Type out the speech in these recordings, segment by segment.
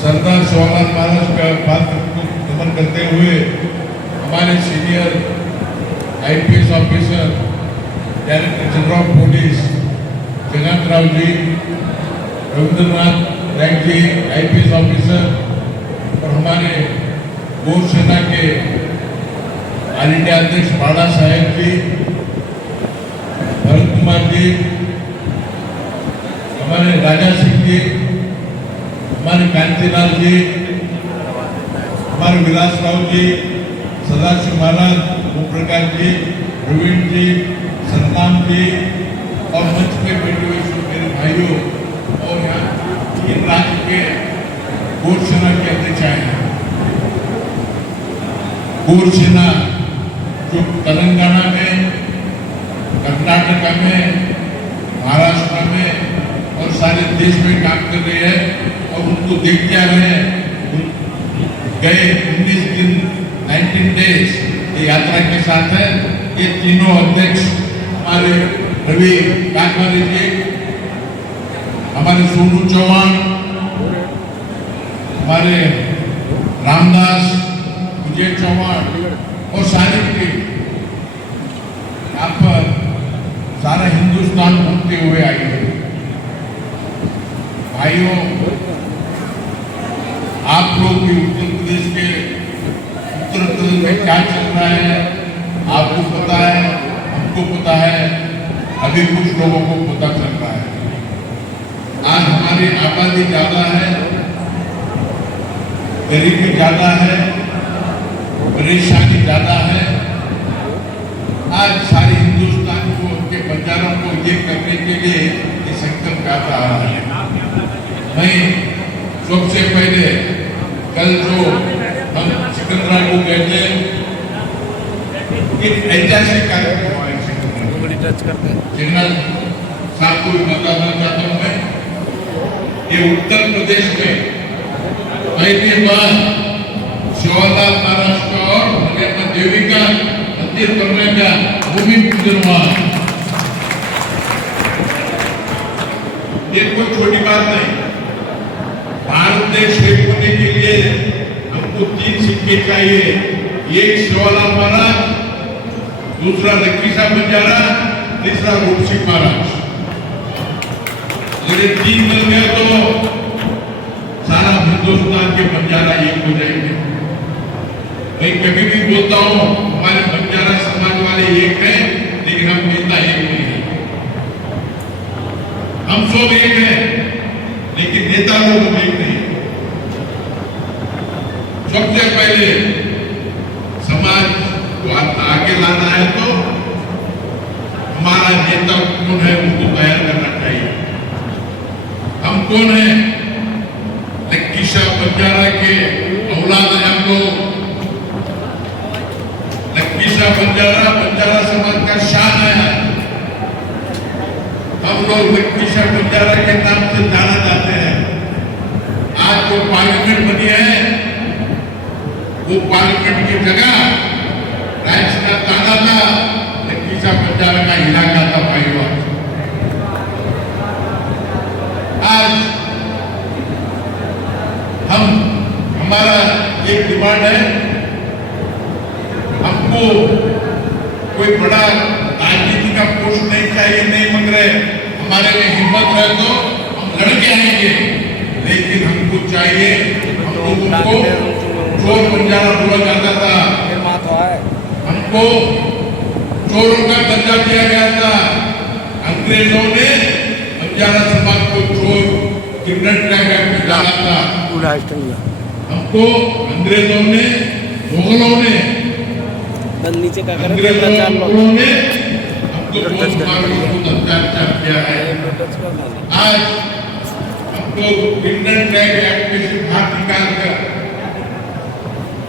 सरदार जवाहरलाल महाराज का पात्र को नमन करते हुए हमारे senior IPS officer director general of police Jagannath Rao ji, Ravindranath रैंक जी आईपीएस ऑफिसर और हमारे गौर सेना के ऑल इंडिया अध्यक्ष बाड़ा साहेब जी, भरत कुमार जी, हमारे राजा सिंह जी, हमारे कांतिलाल जी, हमारे विलास राव जी, सदाशिव महाराज, ओम प्रकाश जी, प्रवीण जी, सतनाम जी और मंच पे बैठे हुए मेरे भाइयों और यहाँ 3 राज्य के गौर सेना के अध्यक्ष आए हैं। गौर सेना जो तेलंगाना में, कर्नाटका में, महाराष्ट्र में और सारे देश में काम कर रही है और उनको देखते हुए गए 19 दिन 19 डेज ये यात्रा के साथ है। ये तीनों अध्यक्ष हमारे रवि काकवारी जी, हमारे सोनू चौहान, हमारे रामदास, विजय चौहान और सारी टीम यहाँ पर सारा हिंदुस्तान घूमते हुए आई है। भाइयों, आप लोग भी उत्तर प्रदेश में क्या चल रहा है आपको पता है, हमको पता है, अभी कुछ लोगों को पता चल रहा है। आज हमारी आबादी ज्यादा है, गरीबी ज्यादा है, परेशानी ज्यादा है। आज सारे हिंदुस्तान को, उनके बंजारों को ये करने के लिए ये संकल्प आता आ रहा है। मैं सबसे पहले कल जो हम सिकंदरा को कहते हैं एक ऐतिहासिक कार्यक्रम जिन्ना साहब को बताना चाहता हूँ मैं। ये उत्तर प्रदेश में पहली बार जवाहरलाल महाराज का और मर्यादा देवी का मंदिर करने का भूमि पूजन हुआ। ये कोई छोटी बात नहीं। भारत देश एक होने के लिए हमको 3 सिक्के चाहिए। एक जवाहरलाल महाराज, दूसरा लक्की साहब बंजारा, तीसरा रूप सिंह महाराज। यदि 3 मिल गए तो सारा हिंदुस्तान के बंजारा एक हो जाएंगे। मैं कभी भी बोलता हूँ हमारे बंजारा समाज वाले एक हैं, लेकिन हम नेता एक नहीं है। हम सब एक हैं, लेकिन नेता लोग एक नहीं। सबसे पहले समाज को आगे लाना है तो हमारा नेता कौन है उसको तैयार करना चाहिए। हम कौन है? लक्की साहब बंजारा के औलाद है हम लोग। लक्की साहब बंजारा बंजारा समाज का शान है। हम लोग लक्की साहब बंजारा के नाम से जाना जाते हैं। आज जो पार्लियामेंट बनी है वो पार्लियामेंट की जगह राइट्स का ताना था, लक्की साहब बंजारा का इलाका था। भाइयों, आज हमारा एक डिमांड है, हमको कोई बड़ा राजनीति का पोस्ट नहीं चाहिए, नहीं मांग रहे। हमारे में हिम्मत है तो हम लड़के आएंगे, लेकिन हमको चाहिए, हम लोगों को चोर बंजारा बोला जाता था। हमको चोरों का दर्जा दिया गया था। अंग्रेजों ने बंजारा समाज को चोर किडनैप में डाला था। हमको अंग्रेजों ने, मुगलों ने, नीचे का अंग्रेजों ने हमको अत्याचार किया है। आज हमको किडनैप एक्ट में से बाहर निकाल कर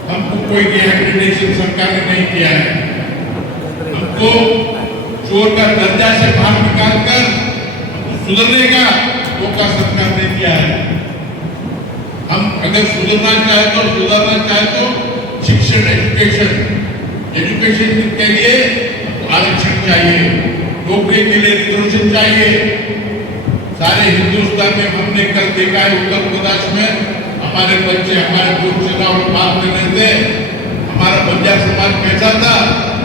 हमको कोई रिहैबिलिटेशन सरकार ने नहीं किया है। हमको चोर का दर्जा से बाहर निकाल कर सुधरने का मौका सरकार ने दिया है। हम अगर सुधरना चाहे तो शिक्षण, एजुकेशन के लिए आरक्षण चाहिए, नौकरी के लिए रिजर्वेशन चाहिए। सारे हिंदुस्तान में हमने कल देखा है, उत्तर प्रदेश में हमारे बच्चे हमारे पूर्वजों और बात कर रहे थे, हमारा बंजारा समाज कैसा था?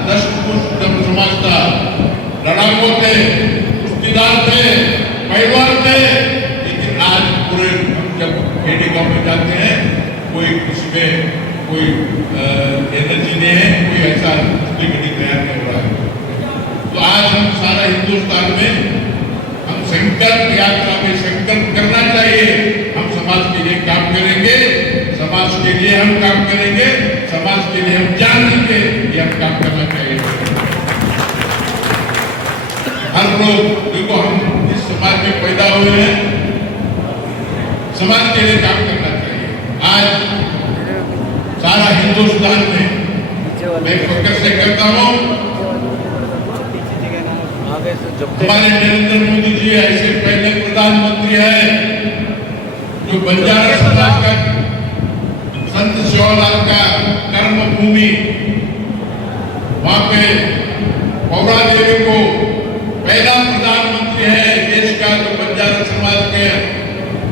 दष्टपुष्ट समाज था, लड़ाकों थे, कुश्तीदार थे, पहलवान थे। लेकिन आज पूरे जब खेड़ी गांव में जाते हैं, कोई किसी में कोई एनर्जी नहीं है, कोई ऐसा गति तैयार नहीं हो रहा है। तो आज हम सारा हिंदुस्तान में हम संकल्प यात्रा में संकल्प करना चाहिए, हम समाज के लिए काम करेंगे, समाज के लिए हम काम करेंगे, समाज के लिए हम जान देंगे, ये हम काम करना चाहिए। हर लोग देखो, हम इस समाज में पैदा हुए हैं, समाज के लिए काम करना चाहिए। आज सारा हिंदुस्तान में मैं फक्र से कहता हूँ, हमारे नरेंद्र मोदी जी ऐसे पहले प्रधानमंत्री हैं जो बंजारा समाज का, संत सेवालाल का कर्म भूमि, वहां पे पौरा देवी को पहला प्रधानमंत्री है देश का जो बंजारा समाज के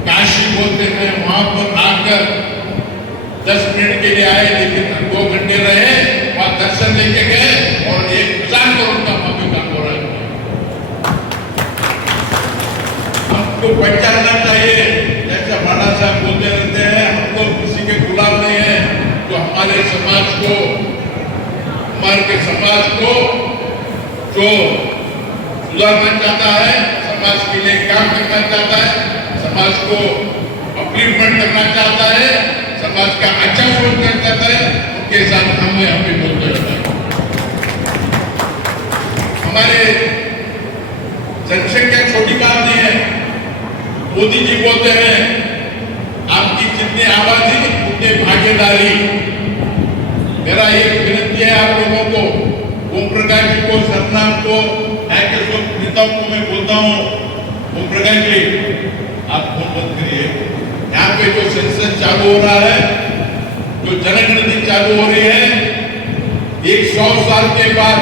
काशी बोलते हैं, वहां पर आकर 10 मिनट के लिए आए, लेकिन 2 घंटे रहे, वहां दर्शन लेके गए और 1,000 करोड़ का वहां काम हो रहा है। हमको पहचानना चाहिए, जैसे बाला साहब बोलते रहते हैं, हम लोग किसी के गुलाम नहीं है। जो हमारे समाज को, हमारे के समाज को जो सुधारना चाहता है, समाज के लिए काम करना चाहता है, समाज को अपलिफ्टमेंट करना चाहता है, समाज का अच्छा सोच करना चाहता है, उनके साथ हम यहाँ पे बोलते रहते हैं। हमारे जनसंख्या छोटी बात नहीं है। मोदी जी बोलते हैं, आपकी जितनी आबादी उतनी भागीदारी। मेरा एक विनती है आप लोगों को, ओम प्रकाश जी को, सरनाम को, नेताओं को मैं बोलता हूँ, ओम प्रकाश जी आप फोन बंद करिए। यहाँ पे जो सेंसस चालू हो रहा है, जो जनगणना चालू हो रही है, 100 साल के बाद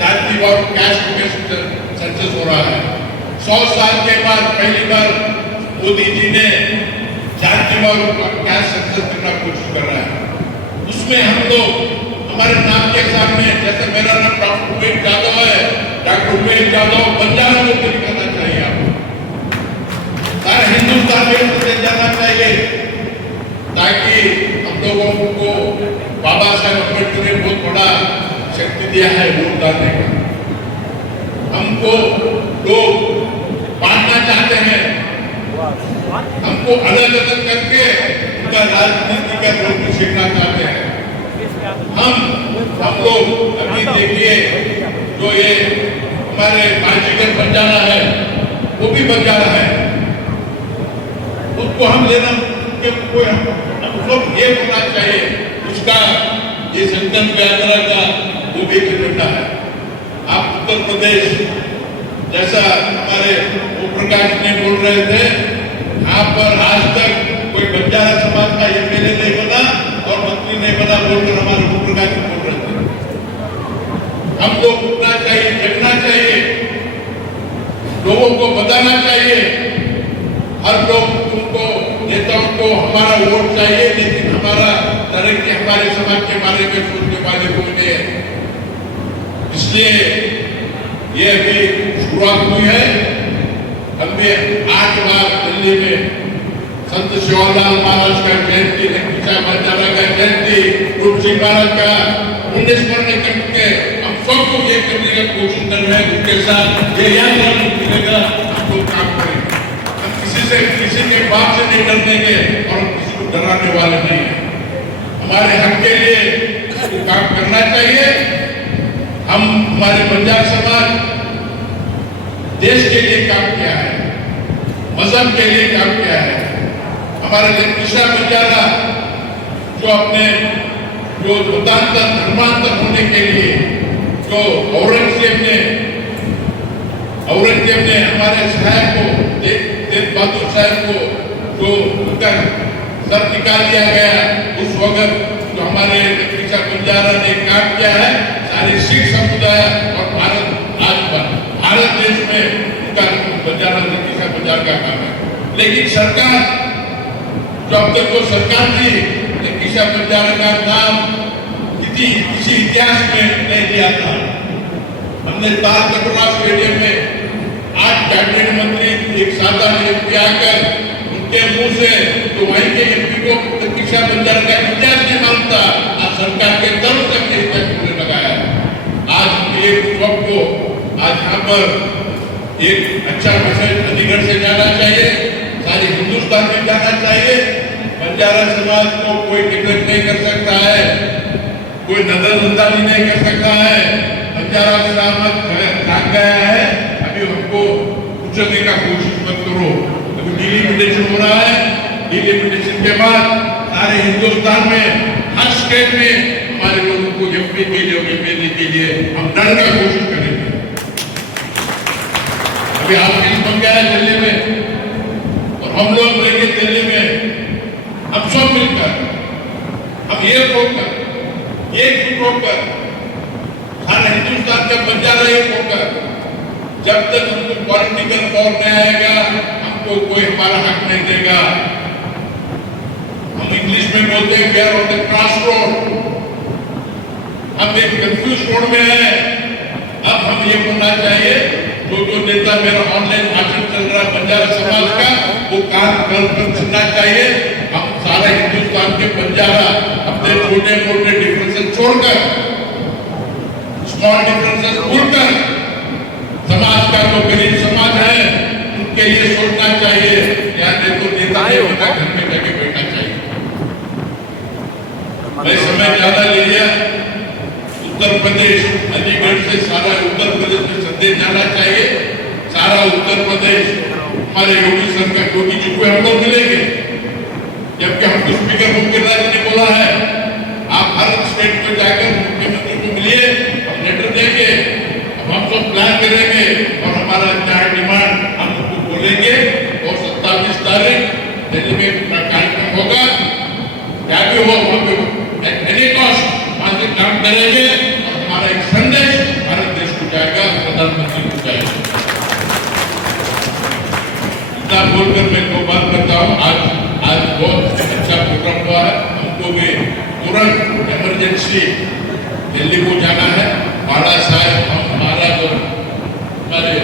जाति और कास्ट बेस्ड सेंसस हो रहा है। 100 साल के बाद पहली बार मोदी जी ने जाति और कास्ट सेंसस करना कोशिश कर रहा है। उसमें हम लोग हमारे नाम के सामने, जैसे मेरा नाम डॉक्टर उमेश यादव है, डॉक्टर उमेश यादव बंजारा लोग करना चाहिए। आपको सारे हिंदुस्तान में जाना चाहिए, ताकि हम लोगों को बाबा साहेब अम्बेडकर ने बहुत बड़ा शक्ति दिया है वोट डालने का। हमको लोग बांटना चाहते हैं, हमको अलग अलग करके उनका राजनीति का रोग सीखना चाहते हैं। हम लोग अभी देखिए, जो ये हमारे बाजीगर बंजारा है, वो भी बंजारा है, उसको हम लेना ये होना चाहिए, उसका ये संकल्प यात्रा का वो भी एजेंडा है। आप उत्तर प्रदेश, जैसा हमारे ओम प्रकाश ने बोल रहे थे, यहाँ पर आज तक कोई बंजारा समाज का एमएलए नहीं बना और मंत्री नहीं बना बोलकर हमारे ओम प्रकाश बोल रहे थे। हम लोग उठना चाहिए, जगना चाहिए, लोगों को बताना चाहिए। हर लोग तुमको, नेताओं को हमारा वोट चाहिए, लेकिन हमारा तरक्की हमारे समाज के बारे में सोचने वाले कोई नहीं है। इसलिए ये अभी शुरुआत हुई है। हमने 8 बार दिल्ली में संत सेवालाल महाराज का जयंती, बंजारा का जयंती, रूप सिंह महाराज का 19 मरने करके हम सबको ये करने का कोशिश कर रहे हैं। उनके साथ ये याद रखिएगा, हम लोग काम करेंगे। हम किसी के बाप से नहीं डरने और किसी को डराने वाले नहीं है। हमारे हक के लिए काम करना चाहिए। हम, हमारे बंजारा समाज देश के लिए काम किया है, मजहब के लिए काम किया है। हमारे लंकिशा बंजारा जो अपने जो मतांतर धर्मांतर होने के लिए, जो औरंगजेब ने हमारे साहब को, तेज बहादुर साहब को जो उनका सर निकाल दिया गया, उस वक्त जो हमारे लंकिशा बंजारा ने काम किया है, सारे सिख समुदाय और भारत देश में उनका बंजारा लंकिशा बंजारा का काम है। लेकिन सरकार जो अब तक वो सरकार थी लकीशा बंजारा का नाम किसी इतिहास में नहीं दिया था। हमने ताल कटोरा स्टेडियम में 8 कैबिनेट मंत्री एक सादा एमपी आकर उनके मुंह से तो वहीं के एमपी को लकीशा बंजारा का इतिहास नहीं मानता, आज सरकार के तरफ तक इतिहास बोलने लगाया। आज एक वक्त को आज यहाँ पर एक अच्छा मैसेज अलीगढ़ से जाना चाहिए, सारे हिंदुस्तान में जाना चाहिए। बंजारा समाज को कोई टिकट नहीं कर सकता है, कोई नजरअंदाजी नहीं कर सकता है। बंजारा समाज भाग गया है, अभी हमको कुचलने का कोशिश मत करो। अभी डिलिमिटेशन हो रहा है, डिलिमिटेशन के बाद सारे हिंदुस्तान में हर स्टेट में हमारे लोगों को एमपी के लिए एमएलए के लिए हम लड़ने की कोशिश करेंगे। अभी आपकी बन गया है दिल्ली में और हम लोग रहेंगे दिल्ली में। हम सब मिलकर हम एक होकर सारा हिंदुस्तान का बंजारा एक होकर, जब तक हमको पॉलिटिकल पावर नहीं आएगा हमको कोई हमारा हक नहीं देगा। हम इंग्लिश में बोलते हैं we are on the cross road, हम एक कंफ्यूज रोड में है। अब हम ये बोलना चाहिए जो नेता मेरा ऑनलाइन भाषण चल रहा है बंजारा समाज का, वो काम कर सुनना चाहिए। हम सारा हिंदुस्तान के बंजारा अपने छोटे मोटे डिफरेंसेस छोड़कर, स्मॉल डिफरेंसेस भूलकर समाज का जो गरीब समाज है उनके लिए सोचना चाहिए। या तो नेता ने अपना घर में जाके बैठना चाहिए। मैं समय ज्यादा ले लिया। उत्तर प्रदेश अलीगढ़ से सारा उत्तर प्रदेश में संदेश जाना चाहिए। सारा उत्तर प्रदेश हमारे योगी सरकार योगी जी को हम लोग मिलेंगे, जबकि हमको स्पीकर मुख्यमंत्री जी ने बोला है आप हर स्टेट में जाकर मुख्यमंत्री को मिलिए, हम लेटर देंगे। अब हम सब प्लान करेंगे और हमारा चार डिमांड हम उनको बोलेंगे और 27 तारीख दिल्ली में कार्यक्रम होगा। क्या भी हो हम एनी कॉस्ट वहां से काम करेंगे और हमारा एक संदेश भारत देश को जाएगा, प्रधानमंत्री को जाएगा। इतना बोलकर मैं दो बात करता हूँ। आज बहुत अच्छा प्रोग्राम हुआ है। हमको भी तुरंत इमरजेंसी दिल्ली को जाना है। बाला साहब हमारा जो हमारे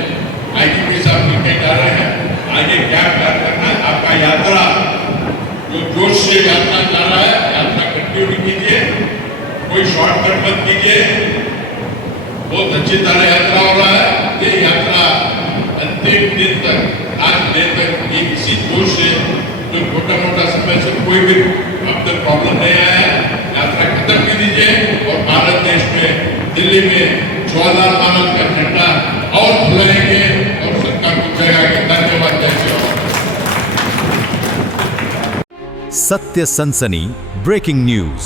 आईजीपी साहब मिलकर जा रहे हैं, आगे क्या करना है। आपका यात्रा जो जोश से यात्रा जा रहा है, यात्रा कंटिन्यू कीजिए, कोई शॉर्टकट मत कीजिए। बहुत अच्छी तरह यात्रा हो रहा है। ये यात्रा अंतिम दिन तक, आज दिन तक एक इसी जोश से जो छोटा मोटा समय से कोई भी अब तक प्रॉब्लम नहीं आया है, यात्रा खत्म कर दीजिए और भारत देश में दिल्ली में ज्वालामाला का झंडा और फैलाएंगे और सरकार को जगाएंगे। धन्यवाद। जय श्री राम। सत्य सनसनी ब्रेकिंग न्यूज।